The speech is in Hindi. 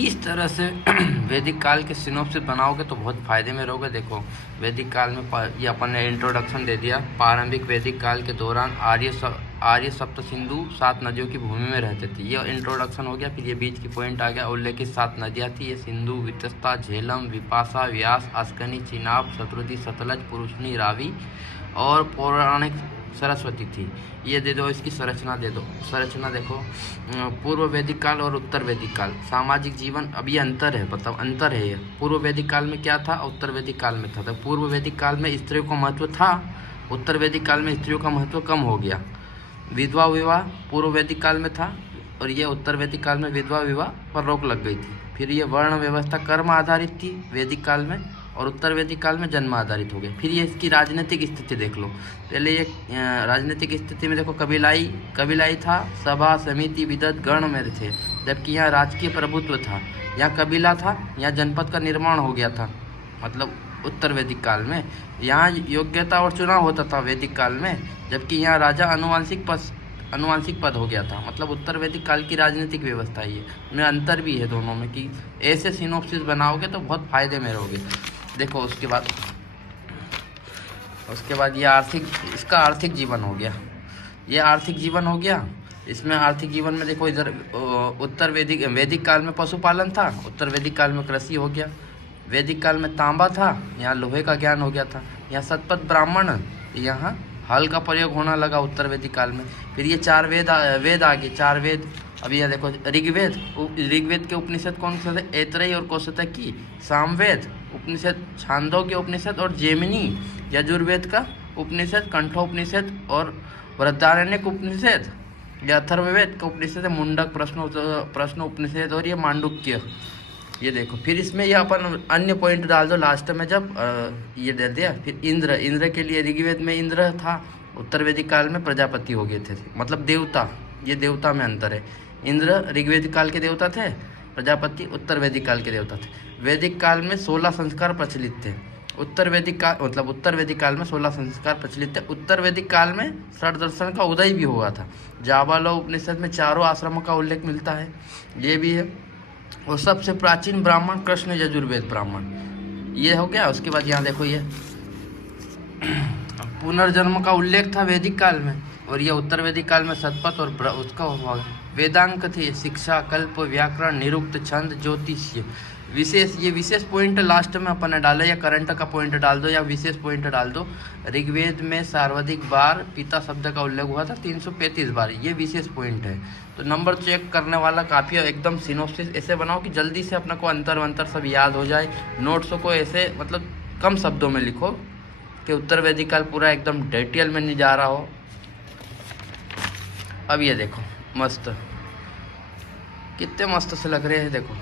इस तरह से वैदिक काल के सिनॉप्सिस बनाओगे तो बहुत फायदे में रहोगे। देखो वैदिक काल में ये अपन ने इंट्रोडक्शन दे दिया। प्रारंभिक वैदिक काल के दौरान आर्य सप्त सिंधु 7 नदियों की भूमि में रहते थे। ये इंट्रोडक्शन हो गया। फिर ये बीच की पॉइंट आ गया। उल्लेखित 7 नदियाँ थी ये सिंधु, वितस्ता, झेलम, विपाशा, व्यास, अस्कनी, चिनाब, शतरुद्धि, सतलज, पुरुषनी, रावी और पौराणिक सरस्वती थी। ये दे दो, इसकी संरचना दे दो। संरचना देखो, पूर्व वैदिक काल और उत्तर वैदिक काल। सामाजिक जीवन, अब ये अंतर है, मतलब अंतर है ये। पूर्व वैदिक काल में क्या था, उत्तर वैदिक काल में था। तो पूर्व वैदिक काल में स्त्रियों का महत्व था, उत्तर वैदिक काल में स्त्रियों का महत्व कम हो गया। विधवा विवाह पूर्व वैदिक काल में था और ये उत्तर वैदिक काल में विधवा विवाह पर रोक लग गई थी। फिर ये वर्ण व्यवस्था कर्म आधारित थी वैदिक काल में और उत्तर वैदिक काल में जन्म आधारित हो गया। फिर ये इसकी राजनीतिक स्थिति देख लो। पहले ये राजनीतिक स्थिति में देखो, कबीलाई था, सभा समिति विदत गण में थे, जबकि यहाँ राजकीय प्रभुत्व था। यहाँ कबीला था, यहाँ जनपद का निर्माण हो गया था, मतलब उत्तर वैदिक काल में। यहाँ योग्यता और चुनाव होता था वैदिक काल में, जबकि यहाँ राजा अनुवांशिक पद हो गया था। मतलब उत्तर वैदिक काल की राजनीतिक व्यवस्था ये में अंतर भी है दोनों में, कि ऐसे सिनॉप्सिस बनाओगे तो बहुत फायदे में रहोगे। देखो उसके बाद ये इसका आर्थिक जीवन हो गया। ये आर्थिक जीवन हो गया। इसमें आर्थिक जीवन में देखो, इधर उत्तर वैदिक काल में पशुपालन था, उत्तर वैदिक काल में कृषि हो गया। वैदिक काल में तांबा था, यहाँ लोहे का ज्ञान हो गया था। यहाँ शतपथ ब्राह्मण, यहाँ हल का प्रयोग होना लगा उत्तर वैदिक काल में। फिर ये 4 वेद आ गए, 4 वेद। अब यह देखो, ऋग्वेद के उपनिषद कौन से थे, ऐतरेय और कौशिकी। सामवेद उपनिषद, छांदोग्य उपनिषद और जैमिनी। यजुर्वेद का उपनिषद कंठोपनिषद और बृहदारण्यक उपनिषद। यह अथर्ववेद का उपनिषद है मुंडक, प्रश्न उपनिषद और ये मांडुक्य। ये देखो, फिर इसमें ये अपन अन्य पॉइंट डाल दो लास्ट में जब ये दे दिया। फिर इंद्र के लिए ऋग्वेद में इंद्र था, उत्तर वैदिक काल में प्रजापति हो गए थे, मतलब देवता। ये देवता में अंतर है। इंद्र ऋग्वेदिक काल के देवता थे, प्रजापति उत्तर वैदिक काल के देवता थे। वैदिक काल में 16 संस्कार प्रचलित थे, उत्तर वैदिक काल में 16 संस्कार प्रचलित थे। उत्तर वैदिक काल में षड दर्शन का उदय भी हुआ था। जाबालो उपनिषद में 4 आश्रमों का उल्लेख मिलता है, ये भी है। और सबसे प्राचीन ब्राह्मण कृष्ण यजुर्वेद ब्राह्मण, ये हो गया। उसके बाद यहाँ देखो, ये पुनर्जन्म का उल्लेख था वैदिक काल में, और यह उत्तर वैदिक काल में शतपथ और उसका वेदांग थे, शिक्षा, कल्प, व्याकरण, निरुक्त, छंद, ज्योतिष्य। ये विशेष पॉइंट लास्ट में अपन ने डाला, या करंट का पॉइंट डाल दो या विशेष पॉइंट डाल दो। ऋग्वेद में सर्वाधिक बार पिता शब्द का उल्लेख हुआ था, 335 बार। ये विशेष पॉइंट है। तो नंबर चेक करने वाला काफ़ी है। एकदम सिनॉप्सिस ऐसे बनाओ कि जल्दी से अपने को अंतर सब याद हो जाए। नोट्सों को ऐसे मतलब कम शब्दों में लिखो कि उत्तर वैदिक काल पूरा एकदम डिटेल में नहीं जा रहा हो। अब ये देखो, मस्त, कितने मस्त से लग रहे हैं। देखो